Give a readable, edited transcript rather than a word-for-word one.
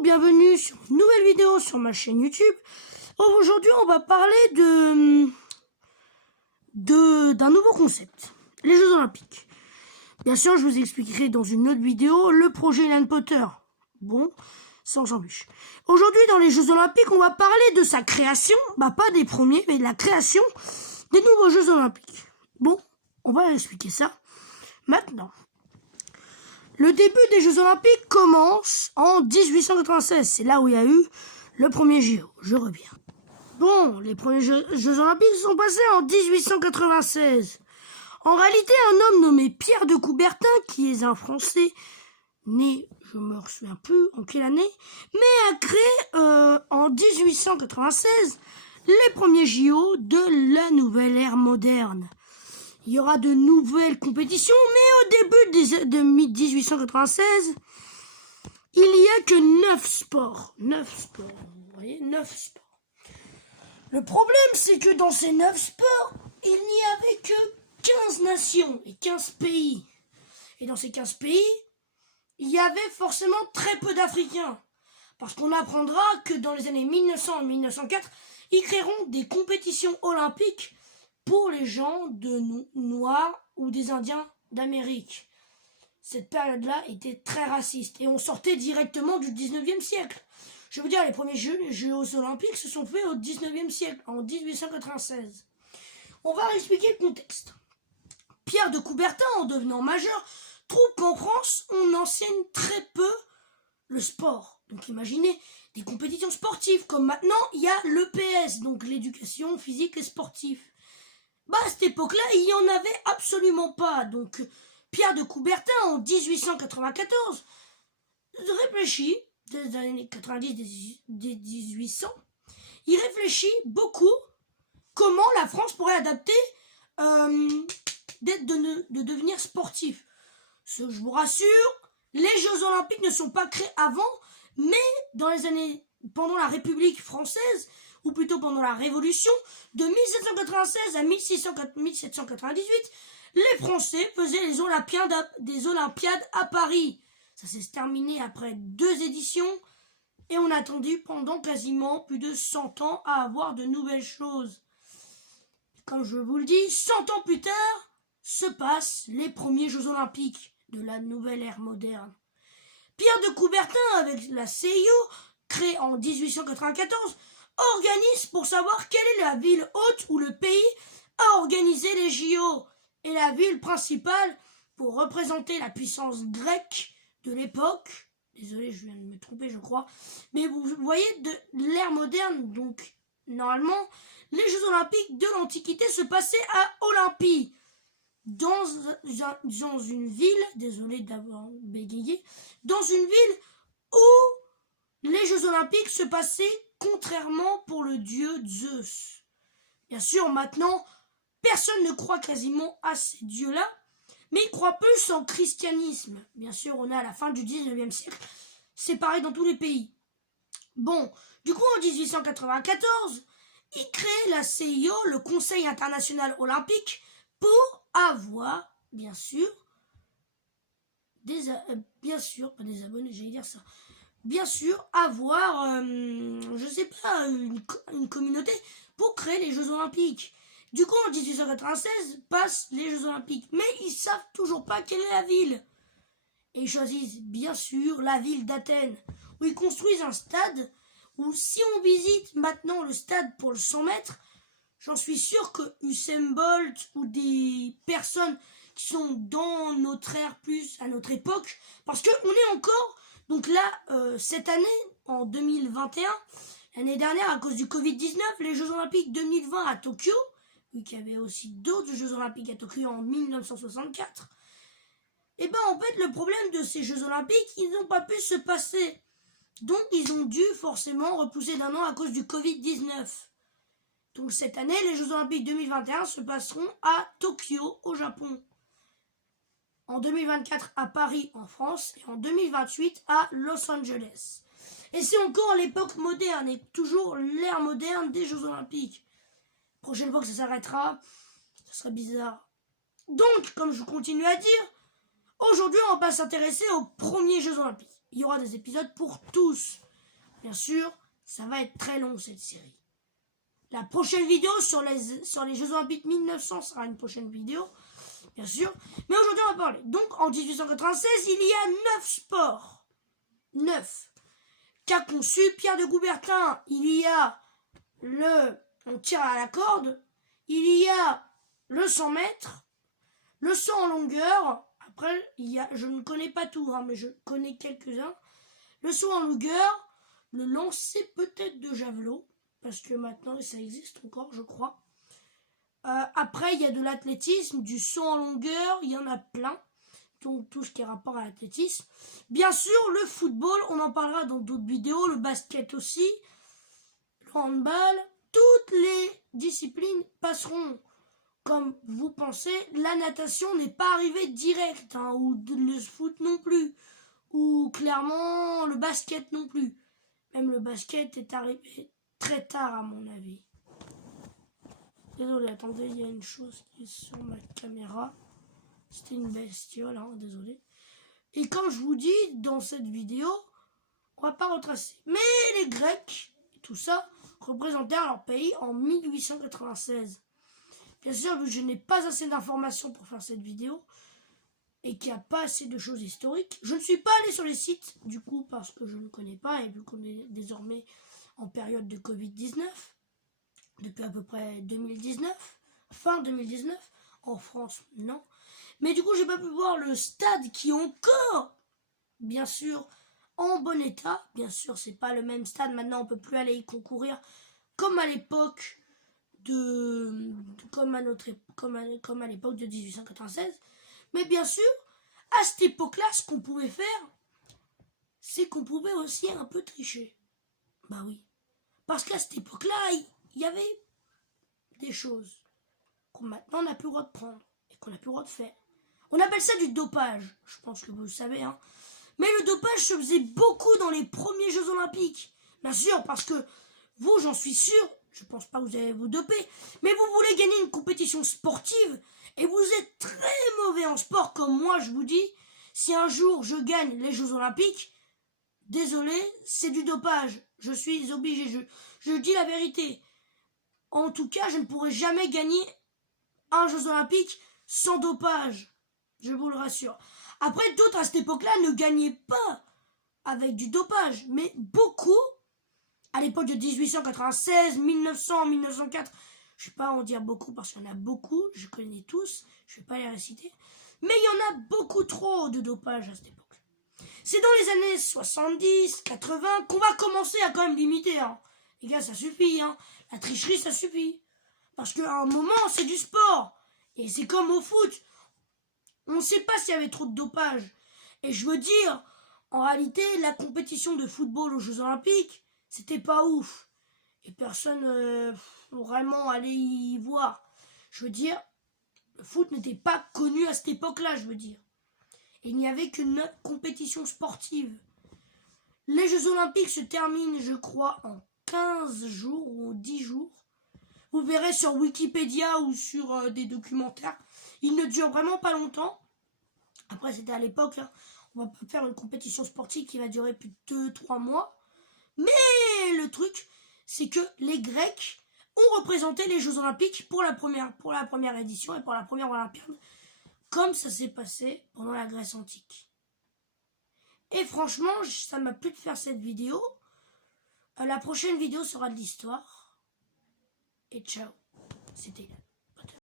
Bonjour, bienvenue sur une nouvelle vidéo sur ma chaîne YouTube. Aujourd'hui, on va parler d'un nouveau concept, les Jeux Olympiques. Bien sûr, je vous expliquerai dans une autre vidéo le projet Ian Potter. Bon, sans j'embûche. Aujourd'hui, dans les Jeux Olympiques, on va parler de sa création, pas des premiers, mais de la création des nouveaux Jeux Olympiques. Bon, on va expliquer ça maintenant. Le début des Jeux Olympiques commence en 1896. C'est là où il y a eu le premier JO. Je reviens. Bon, les premiers Jeux Olympiques sont passés en 1896. En réalité, un homme nommé Pierre de Coubertin, qui est un Français né, je me souviens plus en quelle année, mais a créé en 1896 les premiers JO de la nouvelle ère moderne. Il y aura de nouvelles compétitions, mais au début de 1896, il n'y a que 9 sports. 9 sports, vous voyez, 9 sports. Le problème, c'est que dans ces 9 sports, il n'y avait que 15 nations et 15 pays. Et dans ces 15 pays, il y avait forcément très peu d'Africains. Parce qu'on apprendra que dans les années 1900 et 1904, ils créeront des compétitions olympiques pour les gens de noirs ou des Indiens d'Amérique. Cette période-là était très raciste et on sortait directement du 19e siècle. Je veux dire, les premiers Jeux olympiques se sont faits au 19e siècle, en 1896. On va expliquer le contexte. Pierre de Coubertin, en devenant majeur, trouve qu'en France, on enseigne très peu le sport. Donc imaginez des compétitions sportives, comme maintenant, il y a l'EPS, donc l'éducation physique et sportive. À cette époque-là, il n'y en avait absolument pas. Donc, Pierre de Coubertin, en 1894, réfléchit, des années 90, des 1800, il réfléchit beaucoup comment la France pourrait adapter de devenir sportif. Je vous rassure, les Jeux Olympiques ne sont pas créés avant, mais dans les années, pendant la République française, ou plutôt pendant la Révolution, de 1796 à 1798, les Français faisaient des Olympiades à Paris. Ça s'est terminé après 2 éditions et on a attendu pendant quasiment plus de 100 ans à avoir de nouvelles choses. Comme je vous le dis, 100 ans plus tard se passent les premiers Jeux Olympiques de la nouvelle ère moderne. Pierre de Coubertin, avec la CIO, créée en 1894, organise pour savoir quelle est la ville hôte ou le pays à organiser les JO et la ville principale pour représenter la puissance grecque de l'époque. Désolé, je viens de me tromper, je crois. Mais vous voyez, de l'ère moderne, donc normalement, les Jeux Olympiques de l'Antiquité se passaient à Olympie, dans une ville, désolé d'avoir bégayé, dans une ville où les Jeux Olympiques se passaient contrairement pour le dieu Zeus. Bien sûr, maintenant, personne ne croit quasiment à ces dieux-là, mais ils croient plus en christianisme. Bien sûr, on est à la fin du 19e siècle, c'est pareil dans tous les pays. Bon, du coup, en 1894, ils créent la CIO, le Conseil international olympique, pour avoir, bien sûr, avoir, je sais pas, une communauté pour créer les Jeux Olympiques. Du coup, en 1896, passent les Jeux Olympiques. Mais ils savent toujours pas quelle est la ville. Et ils choisissent, bien sûr, la ville d'Athènes, où ils construisent un stade, où si on visite maintenant le stade pour le 100 mètres, j'en suis sûr que Usain Bolt ou des personnes qui sont dans notre ère plus à notre époque, parce qu'on est encore, donc là, cette année, en 2021, l'année dernière, à cause du Covid-19, les Jeux Olympiques 2020 à Tokyo, vu qu'il y avait aussi d'autres Jeux Olympiques à Tokyo en 1964, et en fait, le problème de ces Jeux Olympiques, ils n'ont pas pu se passer. Donc, ils ont dû forcément repousser d'un an à cause du Covid-19. Donc, cette année, les Jeux Olympiques 2021 se passeront à Tokyo, au Japon. En 2024 à Paris, en France, et en 2028 à Los Angeles. Et c'est encore l'époque moderne, et toujours l'ère moderne des Jeux Olympiques. Prochaine fois que ça s'arrêtera, ce serait bizarre. Donc, comme je continue à dire, aujourd'hui, on va s'intéresser aux premiers Jeux Olympiques. Il y aura des épisodes pour tous. Bien sûr, ça va être très long cette série. La prochaine vidéo sur les Jeux Olympiques 1900 sera une prochaine vidéo, bien sûr. Mais aujourd'hui, on va parler. Donc, en 1896, il y a 9 sports. 9. Qu'a conçu Pierre de Coubertin. Il y a on tire à la corde. Il y a le 100 mètres. Le saut en longueur. Après, je ne connais pas tout, mais je connais quelques-uns. Le saut en longueur. Le lancer peut-être de javelot. Parce que maintenant, ça existe encore, je crois. Après, il y a de l'athlétisme, du saut en longueur, il y en a plein. Donc, tout ce qui est rapport à l'athlétisme. Bien sûr, le football, on en parlera dans d'autres vidéos. Le basket aussi. Le handball. Toutes les disciplines passeront comme vous pensez. La natation n'est pas arrivée direct, ou le foot non plus. Ou clairement, le basket non plus. Même le basket est arrivé très tard à mon avis. Désolé, attendez, il y a une chose qui est sur ma caméra. C'était une bestiole, désolé. Et comme je vous dis, dans cette vidéo, on va pas retracer. Mais les Grecs, tout ça, représentèrent leur pays en 1896. Bien sûr, vu que je n'ai pas assez d'informations pour faire cette vidéo, et qu'il n'y a pas assez de choses historiques, je ne suis pas allé sur les sites, du coup, parce que je ne connais pas, et vu qu'on est désormais en période de Covid-19, depuis à peu près 2019, fin 2019, en France, non. Mais du coup, j'ai pas pu voir le stade qui est encore, bien sûr, en bon état. Bien sûr, c'est pas le même stade, maintenant on peut plus aller y concourir comme à l'époque comme à l'époque de 1896. Mais bien sûr, à cette époque-là, ce qu'on pouvait faire, c'est qu'on pouvait aussi un peu tricher. Bah oui. Parce qu'à cette époque-là, il y avait des choses qu'on maintenant n'a plus le droit de prendre et qu'on n'a plus le droit de faire. On appelle ça du dopage, je pense que vous le savez. Mais le dopage se faisait beaucoup dans les premiers Jeux Olympiques. Bien sûr, parce que vous, j'en suis sûr, je pense pas que vous allez vous doper, mais vous voulez gagner une compétition sportive et vous êtes très mauvais en sport comme moi, je vous dis. Si un jour je gagne les Jeux Olympiques, désolé, c'est du dopage. Je suis obligé, je dis la vérité. En tout cas, je ne pourrai jamais gagner un Jeux Olympique sans dopage. Je vous le rassure. Après, d'autres à cette époque-là ne gagnaient pas avec du dopage. Mais beaucoup, à l'époque de 1896, 1900, 1904, je ne vais pas en dire beaucoup parce qu'il y en a beaucoup, je connais tous, je ne vais pas les réciter. Mais il y en a beaucoup trop de dopage à cette époque. C'est dans les années 70, 80 qu'on va commencer à quand même limiter. Les gars, ça suffit. La tricherie, ça suffit. Parce qu'à un moment, c'est du sport. Et c'est comme au foot. On ne sait pas s'il y avait trop de dopage. Et je veux dire, en réalité, la compétition de football aux Jeux Olympiques, c'était pas ouf. Et personne vraiment allait y voir. Je veux dire, le foot n'était pas connu à cette époque-là, je veux dire. Et il n'y avait qu'une compétition sportive. Les Jeux Olympiques se terminent, je crois, en 15 jours ou 10 jours. Vous verrez sur Wikipédia ou sur des documentaires. Ils ne durent vraiment pas longtemps. Après, c'était à l'époque. On va pas faire une compétition sportive qui va durer plus de 2-3 mois. Mais le truc, c'est que les Grecs ont représenté les Jeux Olympiques pour la première édition et pour la première Olympiade, comme ça s'est passé pendant la Grèce antique. Et franchement, ça m'a plu de faire cette vidéo. La prochaine vidéo sera de l'histoire. Et ciao, c'était